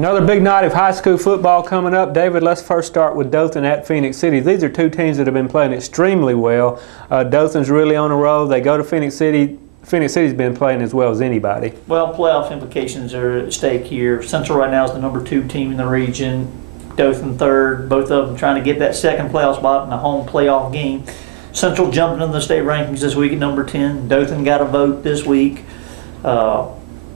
Another big night of high school football coming up. David, let's first start with Dothan at Phoenix City. These are two teams that have been playing extremely well. Dothan's really on a roll. They go to Phoenix City. Phoenix City's been playing as well as anybody. Well, playoff implications are at stake here. Central right now is the #2 team in the region. Dothan third. Both of them trying to get that second playoff spot in a home playoff game. Central jumping in the state rankings this week at #10. Dothan got a vote this week.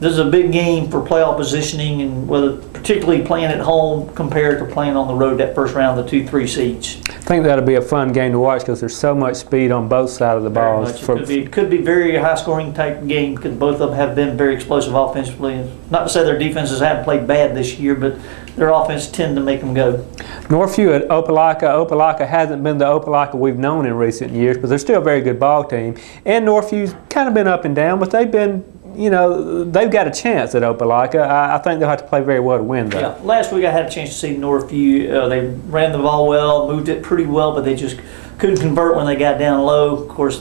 This is a big game for playoff positioning, and whether particularly playing at home compared to playing on the road that first round of the 2-3 seeds. I think that'll be a fun game to watch because there's so much speed on both sides of the ball. It could be very high-scoring type game because both of them have been very explosive offensively. Not to say their defenses haven't played bad this year, but their offense tend to make them go. Northview at Opelika. Opelika hasn't been the Opelika we've known in recent years, but they're still a very good ball team. And Northview's kind of been up and down, but they've been, you know, they've got a chance at Opelika. I think they'll have to play very well to win, though. Yeah, last week I had a chance to see Northview. They ran the ball well, moved it pretty well, but they just couldn't convert when they got down low. Of course,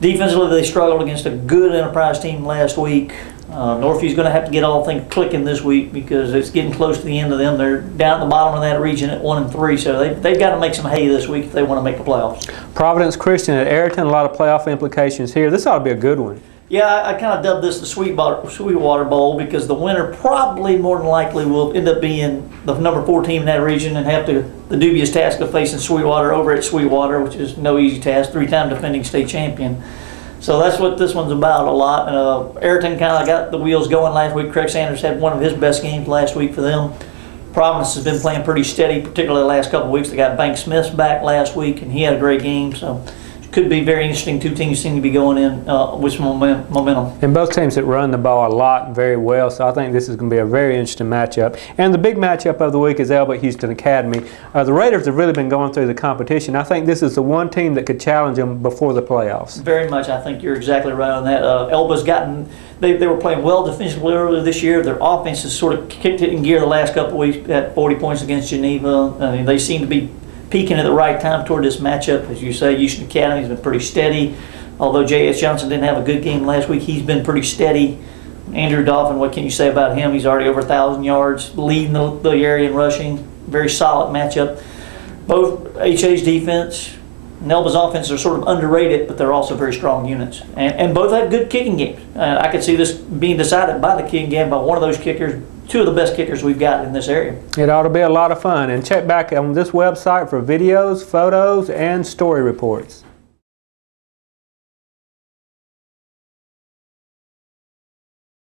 defensively they struggled against a good Enterprise team last week. Northview's going to have to get all things clicking this week because it's getting close to the end of them. They're down at the bottom of that region at 1-3, so they've got to make some hay this week if they want to make the playoffs. Providence Christian at Ariton, a lot of playoff implications here. This ought to be a good one. Yeah, I kind of dubbed this the Sweetwater Bowl because the winner probably more than likely will end up being the #4 team in that region and have the dubious task of facing Sweetwater over at Sweetwater, which is no easy task, 3-time defending state champion. So that's what this one's about a lot. Ariton kind of got the wheels going last week. Craig Sanders had one of his best games last week for them. Providence has been playing pretty steady, particularly the last couple of weeks. They got Bank Smith back last week, and he had a great game. So could be very interesting. Two teams seem to be going in with some momentum. And both teams that run the ball a lot and very well, so I think this is going to be a very interesting matchup. And the big matchup of the week is Elba Houston Academy. The Raiders have really been going through the competition. I think this is the one team that could challenge them before the playoffs. Very much. I think you're exactly right on that. Elba's gotten, they were playing well defensively earlier this year. Their offense has sort of kicked it in gear the last couple of weeks at 40 points against Geneva. I mean, they seem to be peaking at the right time toward this matchup. As you say, Houston Academy's been pretty steady. Although Jon Johnson didn't have a good game last week, he's been pretty steady. Andrew Dothan, what can you say about him? He's already over 1,000 yards, leading the area in rushing. Very solid matchup. Both HA's defense and Elba's offense are sort of underrated, but they're also very strong units. And both have good kicking games. I could see this being decided by the kicking game by one of those kickers. Two of the best kickers we've got in this area. It ought to be a lot of fun. And check back on this website for videos, photos, and story reports.